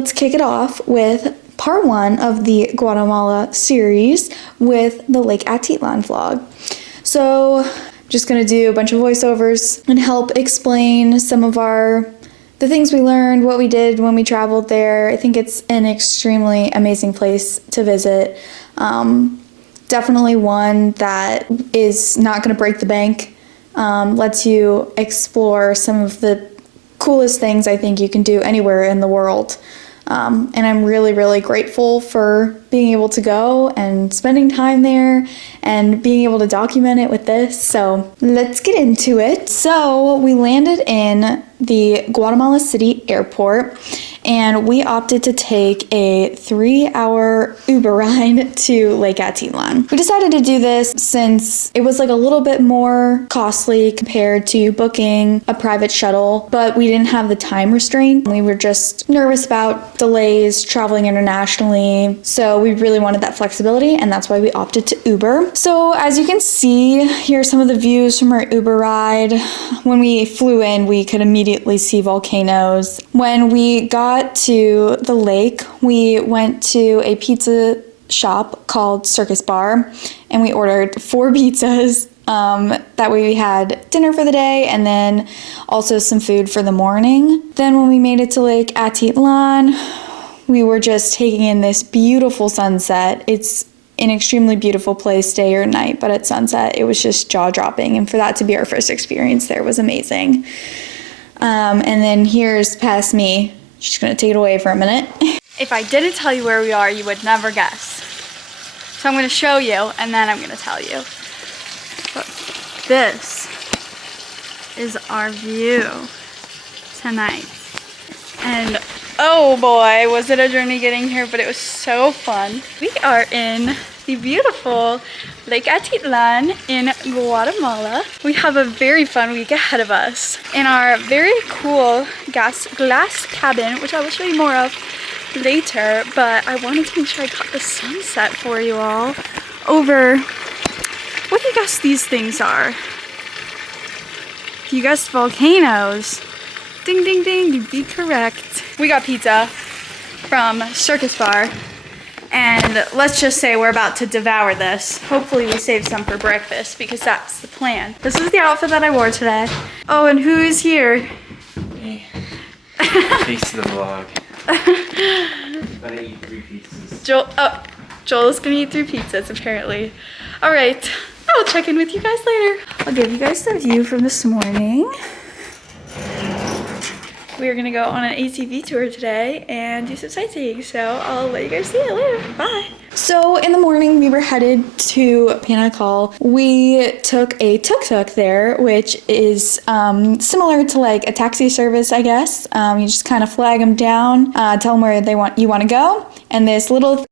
let's kick it off with part 1 of the Guatemala series with the Lake Atitlan vlog. So just gonna do a bunch of voiceovers and help explain some of the things we learned, what we did when we traveled there. I think it's an extremely amazing place to visit. Definitely one that is not gonna break the bank. Lets you explore some of the coolest things I think you can do anywhere in the world. And I'm really, really grateful for being able to go and spending time there and being able to document it with this. So let's get into it. So we landed in the Guatemala City airport and we opted to take a 3-hour Uber ride to Lake Atitlan. We decided to do this since it was like a little bit more costly compared to booking a private shuttle, but we didn't have the time restraint. We were just nervous about delays traveling internationally, so we really wanted that flexibility, and that's why we opted to Uber. So as you can see, here are some of the views from our Uber ride. When we flew in, we could immediately see volcanoes. When we got to the lake, we went to a pizza shop called Circus Bar, and we ordered 4 pizzas. That way we had dinner for the day and then also some food for the morning. Then when we made it to Lake Atitlan, we were just taking in this beautiful sunset. It's an extremely beautiful place day or night, but at sunset it was just jaw-dropping, and for that to be our first experience there was amazing. And then here's past me. Just gonna take it away for a minute. If I didn't tell you where we are, you would never guess. So I'm gonna show you and then I'm gonna tell you. But this is our view tonight. And oh boy, was it a journey getting here, but it was so fun. We are in the beautiful Lake Atitlan in Guatemala. We have a very fun week ahead of us in our very cool glass cabin, which I will show you more of later, but I wanted to make sure I got the sunset for you all over. What do you guess these things are? You guessed volcanoes. Ding, ding, ding, you'd be correct. We got pizza from Circus Bar, and let's just say we're about to devour this. Hopefully we save some for breakfast because that's the plan. This is the outfit that I wore today. Oh, and who is here? Me. Face of the vlog. I'm gonna eat 3 pizzas. Joel's gonna eat 3 pizzas apparently. All right, I'll check in with you guys later. I'll give you guys the view from this morning. We are gonna go on an ATV tour today and do some sightseeing, so I'll let you guys see it later. Bye. So in the morning, we were headed to Panacol. We took a tuk-tuk there, which is similar to like a taxi service, I guess. You just kind of flag them down, tell them where you want to go, and this little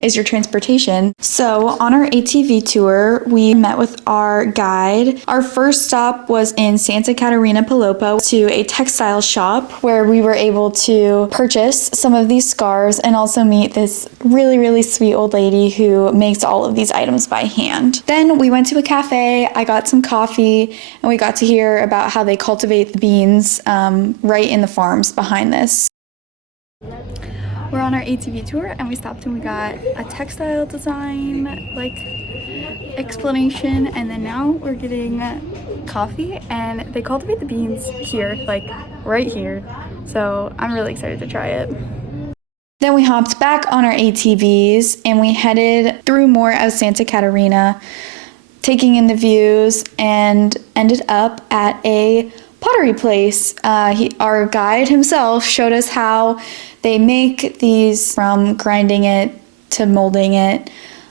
is your transportation. So on our ATV tour, we met with our guide. Our first stop was in Santa Catarina, Palopo, to a textile shop where we were able to purchase some of these scarves and also meet this really, really sweet old lady who makes all of these items by hand. Then we went to a cafe, I got some coffee, and we got to hear about how they cultivate the beans right in the farms behind this. We're on our ATV tour and we stopped and we got a textile design explanation, and then now we're getting coffee, and they cultivate the beans here, like right here. So I'm really excited to try it. Then we hopped back on our ATVs and we headed through more of Santa Catarina, taking in the views, and ended up at a pottery place. Our guide himself showed us how they make these from grinding it to molding it,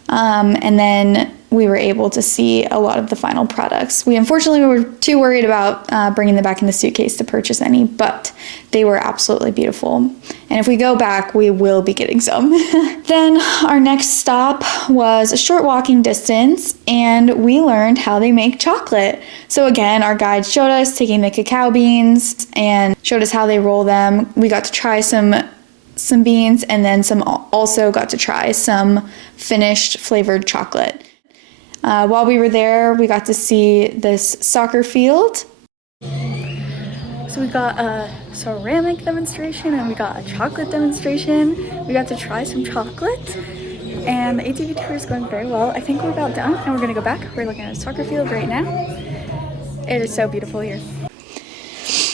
and then we were able to see a lot of the final products. We unfortunately were too worried about bringing them back in the suitcase to purchase any, but they were absolutely beautiful. And if we go back, we will be getting some. Then our next stop was a short walking distance, and we learned how they make chocolate. So again, our guide showed us taking the cacao beans and showed us how they roll them. We got to try some beans, and then also got to try some finished flavored chocolate. While we were there, we got to see this soccer field. So we got a ceramic demonstration and we got a chocolate demonstration. We got to try some chocolate and the ATV tour is going very well. I think we're about done and we're gonna go back. We're looking at a soccer field right now. It is so beautiful here.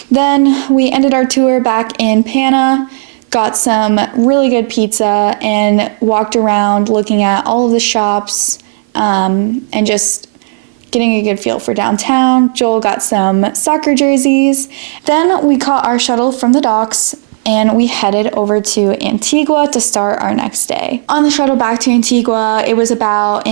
Then we ended our tour back in Pana, got some really good pizza, and walked around looking at all of the shops and just getting a good feel for downtown. Joel got some soccer jerseys. Then we caught our shuttle from the docks and we headed over to Antigua to start our next day. On the shuttle back to Antigua, it was I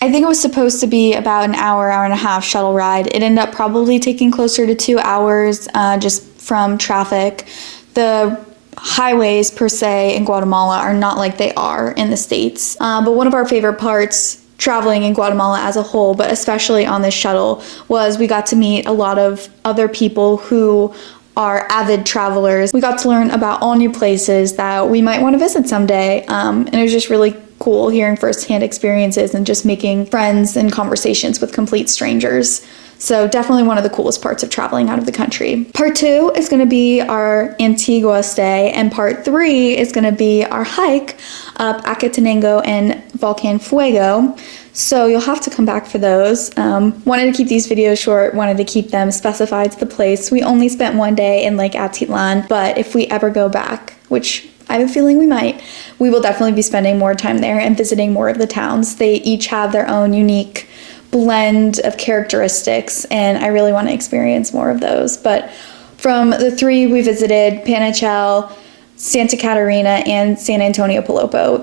think it was supposed to be about an hour and a half shuttle ride. It ended up probably taking closer to 2 hours just from traffic. The highways per se in Guatemala are not like they are in the States. But one of our favorite parts traveling in Guatemala as a whole, but especially on this shuttle, was we got to meet a lot of other people who are avid travelers. We got to learn about all new places that we might want to visit someday. And it was just really cool hearing firsthand experiences and just making friends and conversations with complete strangers. So definitely one of the coolest parts of traveling out of the country. Part 2 is going to be our Antigua stay, and part 3 is going to be our hike up Acatenango and Volcan Fuego. So you'll have to come back for those. Wanted to keep these videos short, wanted to keep them specified to the place. We only spent 1 day in Lake Atitlan, but if we ever go back, which I have a feeling we might, we will definitely be spending more time there and visiting more of the towns. They each have their own unique blend of characteristics, and I really want to experience more of those. But from the 3 we visited, Panachel, Santa Catarina, and San Antonio Palopo,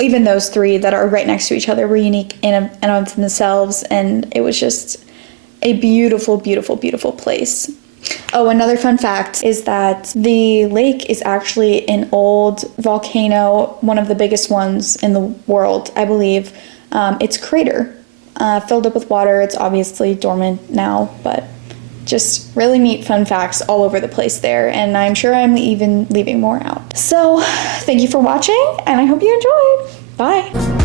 even those 3 that are right next to each other were unique in and of themselves, and it was just a beautiful, beautiful, beautiful place. Oh, another fun fact is that the lake is actually an old volcano, one of the biggest ones in the world, I believe. It's a crater. Filled up with water. It's obviously dormant now, but just really neat fun facts all over the place there, and I'm sure I'm even leaving more out. So thank you for watching, and I hope you enjoyed. Bye.